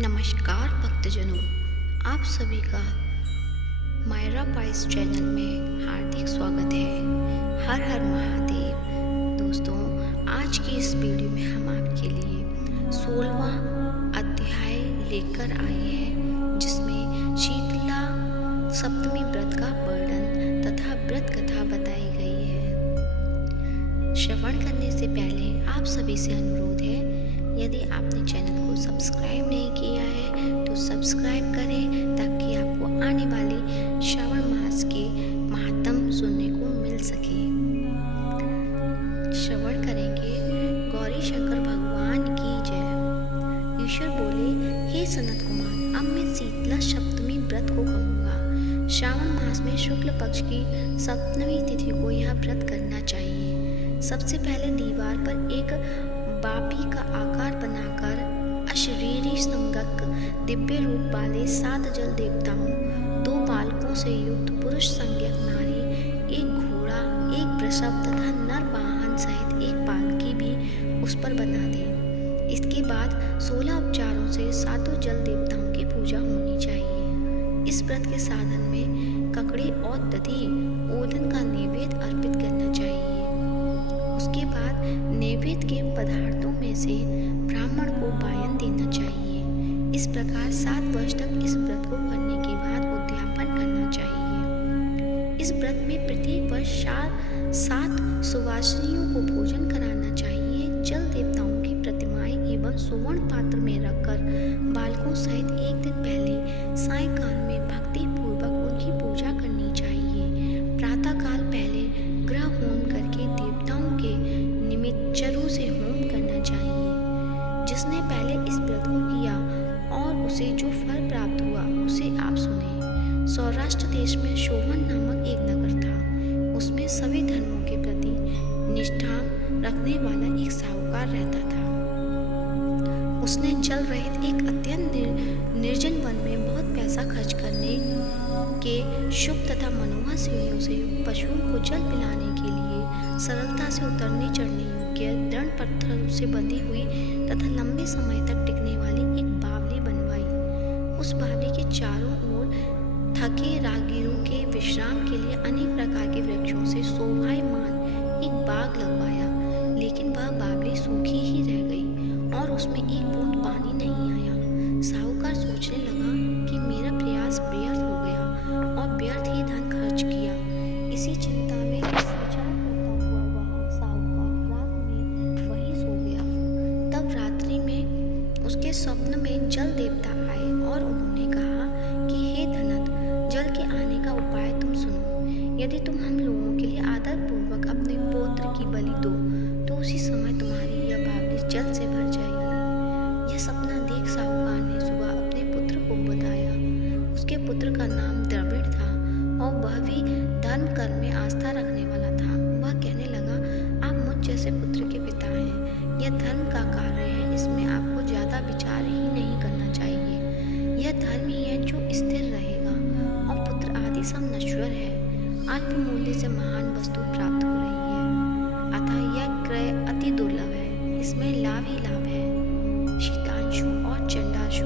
नमस्कार भक्तजनों, आप सभी का मायरा पाइस चैनल में हार्दिक स्वागत है। हर हर महादेव। दोस्तों, आज की इस वीडियो में हम आपके लिए 16वां अध्याय लेकर आए हैं, जिसमें शीतला सप्तमी व्रत का वर्णन तथा व्रत कथा बताई गई है। श्रवण करने से पहले आप सभी से अनुरोध है, यदि आपने चैनल को सब्सक्राइब नहीं किया है तो सब्सक्राइब करें, ताकि आपको आने वाली श्रावण मास के महात्म सुनने को मिल सके। श्रवण करेंगे गौरी शंकर भगवान की जय। ईश्वर बोले, हे सनत कुमार, अब मैं शीतला सप्तमी व्रत को कहूँगा। श्रावण मास में शुक्ल पक्ष की सप्तमी तिथि को यह व्रत करना चाहिए। सबसे पहले दीवार पर एक बापी का आकार बनाकर अशरीरी संगक दिव्य रूप वाले 7 जल देवताओं, 2 बालकों से युक्त पुरुष संज्ञक नारी, एक घोड़ा, एक वृषभ तथा नर वाहन सहित एक पालकी भी उस पर बना दें। इसके बाद 16 उपचारों से 7 जल देवताओं की पूजा होनी चाहिए। इस व्रत के साधन में ककड़ी और दधी ओदन का नैवेद्य अर्पित करना चाहिए। उसके बाद नैवेद्य के पदार्थों में से ब्राह्मण को वायन देना चाहिए। इस प्रकार 7 वर्ष तक इस व्रत को करने के बाद उद्यापन करना चाहिए। इस व्रत में प्रत्येक वर्ष 7 सुवासिनियों को भोजन कराना चाहिए। जल देवताओं की प्रतिमाएं एवं सुवर्ण पात्र में रखकर बालकों सहित एक दिन पहले सायंकाल में भक्ति पूर्वक उनकी पूजा करनी चाहिए। प्रातःकाल पहले ग्रह होम करके देवताओं के निमित्त चरु से होम करना चाहिए। जिसने पहले इस व्रत को किया और उसे जो फल प्राप्त हुआ उसे आप सुने। सौराष्ट्र देश में शोभन नामक एक नगर था। उसमें सभी धर्मों के प्रति निष्ठा रखने वाला एक साहूकार रहता था। उसने जल रहित एक अत्यंत निर्जन वन में बहुत पैसा खर्च करने के शुभ तथा मनोहर सीढ़ियों से पशुओं को जल पिलाने के लिए सरलता से उतरने चढ़ने योग्य दृढ़ पत्थर से बंधी हुई तथा लंबे समय तक टिकने वाली एक बावली बनवाई। उस बावली के चारों ओर थके राहगीरों के विश्राम के लिए अनेक प्रकार के वृक्षों से शोभायमान एक बाग लगवाया। लेकिन वह बावली सूखी ही रह गई और उसमें एक बूंद पानी नहीं आया। साहूकार सोचने लगा कि मेरा प्रयास व्यर्थ हो गया और व्यर्थ ही धन खर्च किया। इसी चिंता में विचार करता हुआ वह साहूकार रात में वहीं सो गया। तब रात्रि में उसके स्वप्न में जल देवता आए और उन्होंने कहा कि हे धनत, जल के आने का उपाय तुम सुनो। यदि तुम हम लोगों के लिए आदर पूर्वक अपने पौत्र की बलि दो तो उसी समय तुम्हारी यह बावली जल से भर जाएगी। यह सपना देख साहूकार ने सुबह अपने पुत्र को बताया। उसके पुत्र का नाम द्रविड़ था और वह भी धर्म कर्म में आस्था रखने वाला था। वह कहने लगा, आप मुझ जैसे पुत्र के पिता हैं। यह धर्म का कार्य है, इसमें आपको ज्यादा विचार ही नहीं करना चाहिए। यह धर्म ही है जो स्थिर रहेगा और पुत्र आदि सब नश्वर है। अल्प मूल्य से महान वस्तु प्राप्त हो रही है, अतः यह क्रय अति दुर्लभ है। इसमें लाभ ही लाभ है। शीतांशु और चंडाशु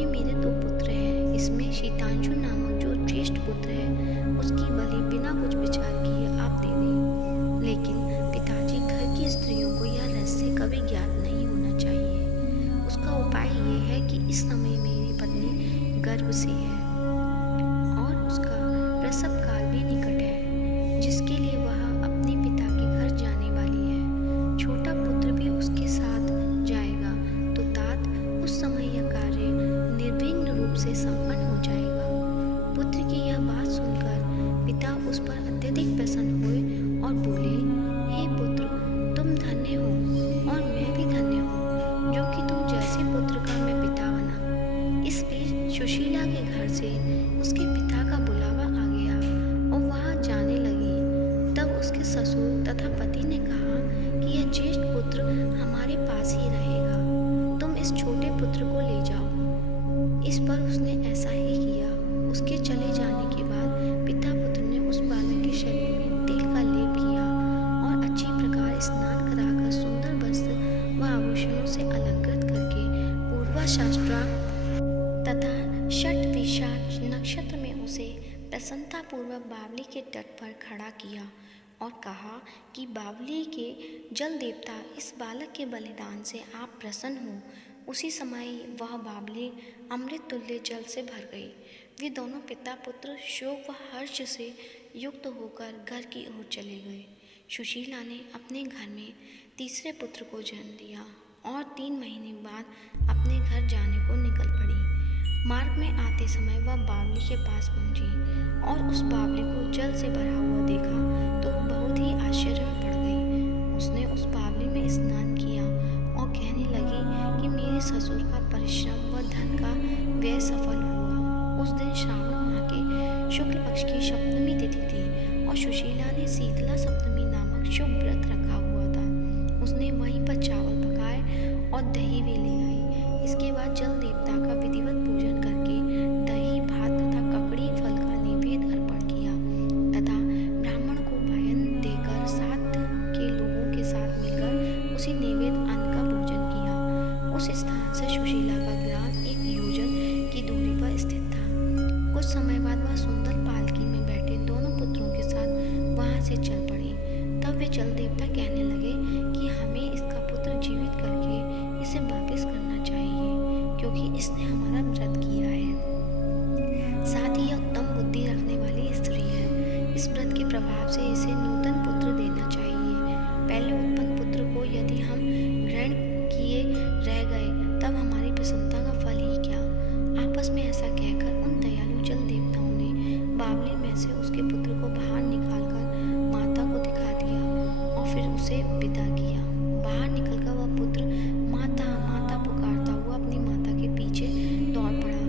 ये मेरे 2 पुत्र हैं। इसमें शीतांशु नामक जो ज्येष्ठ पुत्र है, उसकी बलि बिना कुछ विचार किए आप दे दें। लेकिन पिताजी, घर की स्त्रियों को यह रहस्य कभी ज्ञात नहीं होना चाहिए। उसका उपाय ये है कि इस समय मेरी पत्नी गर्भ से है और उसका प्रसव काल भी निकट है, जिसके लिए वह अपने पिता के घर जाने वाली है। छोटा पुत्र भी उसके साथ जाएगा तो तात उस समय यह कार्य निर्विघ्न रूप से संपन्न हो जाएगा। पुत्र की यह बात सुनकर पिता उस पर अत्यधिक प्रसन्न हुए और बोले, हे पुत्र, तुम धन्य हो और मैं भी धन्य हूँ जो कि तुम जैसे पुत्र का मैं पिता बना। इस बीच सुशीला के घर से उसके पिता का बुलावा आ गया और वहाँ जाने लगी। तब उसके ससुर तथा पति ने कहा कि यह ज्येष्ठ पुत्र हमारे पास ही रहेगा, तुम इस छोटे पुत्र को ले जाओ। इस पर उसने ऐसा ही किया। उसके चले जाने के बाद पिता पुत्र ने उस बालक के शरीर में तेल का लेप किया और अच्छी प्रकार स्नान कराकर सुंदर वस्त्र व आभूषणों से अलंकृत करके पूर्वा शास्त्रा तथा षठ विशाख नक्षत्र में उसे प्रसन्नतापूर्वक बावली के तट पर खड़ा किया और कहा कि बावली के जल देवता, इस बालक के बलिदान से आप प्रसन्न हो। उसी समय वह बावली अमृत तुल्य जल से भर गई। वे दोनों पिता पुत्र शोक व हर्ष से युक्त होकर घर की ओर चले गए। सुशीला ने अपने घर में तीसरे पुत्र को जन्म दिया और 3 महीने बाद अपने घर जाने को निकल पड़ी। मार्ग में आते समय वह बावली के पास पहुंची और उस बावली को जल से भरा हुआ देखा तो बहुत ही आश्चर्य में पड़ गई। उसने उस बावली में स्नान किया और कहने लगी कि मेरे ससुर का परिश्रम व धन का व्यय सफल हुआ। उस दिन श्रावण माह के शुक्ल पक्ष की सप्तमी तिथि थी और सुशीला ने शीतला सप्तमी नामक शुभ व्रत रखा हुआ था। उसने वहीं पर चावल पकाए और दही भी ले आई। इसके बाद जल देवता का विधिवत पूजन करके दही भात तथा ककड़ी फल का नैवेद्य अर्पण किया तथा ब्राह्मण को वायन देकर साथ के लोगों के साथ मिलकर उसी नैवेद्य अन्न का भोजन किया। उस स्थान से सुशीला का ग्राम 1 योजन की दूरी पर स्थित था। कुछ समय बाद वह सुंदर पालकी में बैठे दोनों पुत्रों के साथ वहां से चल पड़ी। तब वे जल देवता कहने लगे कि हमें इसका पुत्र जीवित करके इसे वापस करना चाहिए, क्योंकि इसने हमारा व्रत किया है। साथ ही यह उत्तम बुद्धि रखने वाली स्त्री है। इस व्रत के प्रभाव से इसे नूतन पुत्र देना चाहिए। पहले उत्पन्न पुत्र को यदि हम ग्रहण किए रह गए तब हमारी प्रसन्नता का फल ही क्या। आपस में ऐसा कहकर उन दयालु जल देवताओं ने बावली में से उसके पुत्र को बाहर निकालकर माता को दिखा दिया और फिर उसे विदा किया। बाहर निकलकर वह पुत्र माता माता पुकारता हुआ अपनी माता के पीछे दौड़ पड़ा।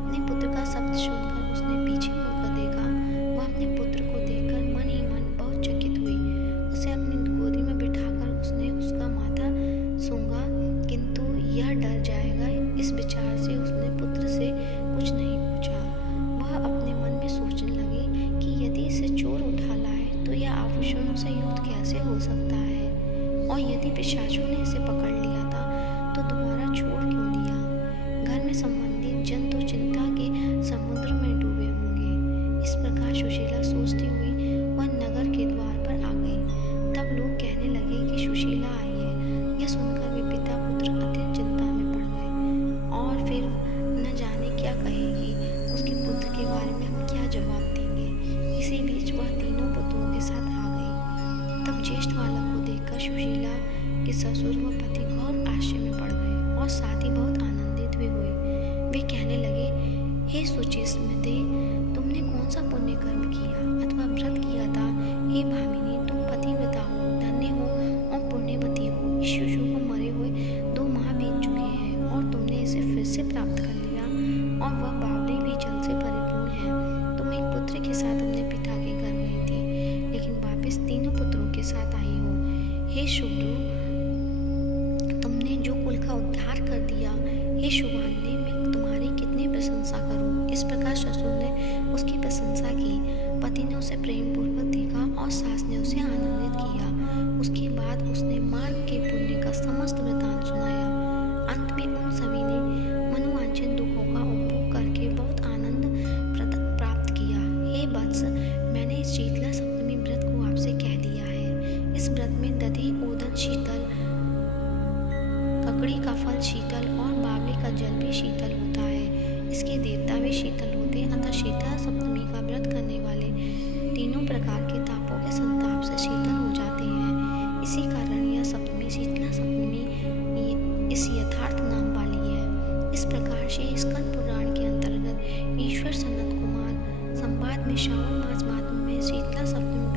अपने पुत्र का शब्द सुनकर उसने पीछे मुड़कर देखा। वह अपने पुत्र को देखकर मन ही मन बहुत चकित हुई। उसे अपनी गोदी में बिठाकर उसने उसका माथा सूंघा, किंतु यह डर जाएगा इस विचार से उसने पुत्र से कुछ नहीं पूछा। वह अपने मन में सोचने लगी कि यदि इसे चोर उठा लाए तो यह आभूषणों से युक्त कैसे हो सकता है, और यदि पिशाचों ने इसे पकड़ लिया था तो दोबारा छोड़ क्यों दिया। घर में संबंधित जन तो चिंता के समुद्र में डूबे होंगे। इस प्रकार सुशीला सोचती हुई वह नगर के द्वार पर आ गई। तब लोग कहने लगे कि सुशीला आई है। यह सुनकर वे पिता पुत्र अत्यंत चिंता में पड़ गए और फिर न जाने क्या कहेगी। उसके पुत्र के बारे में हम क्या जवाब देंगे। इसी बीच वह तीनों पुत्रों के साथ आ गई। तब ज्येष्ठ बालक को देखकर सुशीला के ससुर व पति घोर आश्चर्य में पड़ गए और साथ ही बहुत आनंदित भी हुए। वे कहने लगे, हे सुचिस्मते, तुमने कौन सा पुण्य कर्म किया अथवा व्रत किया था। हे भामिनी, तुम पतिव्रता हो, धन्य हो और पुण्यवती हो। इस शिशु को मरे हुए 2 माह बीत चुके हैं और तुमने इसे फिर से प्राप्त कर लिया और वह बावली भी जल से परिपूर्ण है। तुम एक पुत्र के साथ अपने पिता के घर गई थी, लेकिन वापस तीनों पुत्रों के साथ आई हो। हे शुभ्रू, तुमने जो कुल का उद्धार कर दिया। हे शुभांगी, मैं तुम्हारी कितनी प्रशंसा करूं। इस प्रकार ससुर ने उसकी प्रशंसा की। पति ने उसे प्रेम पूर्वक देखा और सास ने उसे आनंदित किया। उसके बाद उसने मार्ग के पुण्य का समस्त वृतांत सुनाया। अंत में उन सभी ने मनोवांछित दुखों का उपभोग करके बहुत आनंद प्राप्त किया। हे वत्स, मैंने इस शीतला सप्तमी व्रत को आपसे कह दिया है। इस व्रत में दधि ओदन शीतल, ककड़ी का फल शीतल और बावली का जल भी शीतल होता है। इसके देवता भी शीतल होते हैं, अतः शीतला सप्तमी का व्रत करने वाले तीनों प्रकार के तापों के संताप से शीतल हो जाते हैं। इसी कारण यह सप्तमी शीतला सप्तमी इस यथार्थ नाम वाली है। इस प्रकार से स्कंद पुराण के अंतर्गत ईश्वर सनत कुमार संवाद में श्रावण मास महात्म्य में शीतला सप्तमी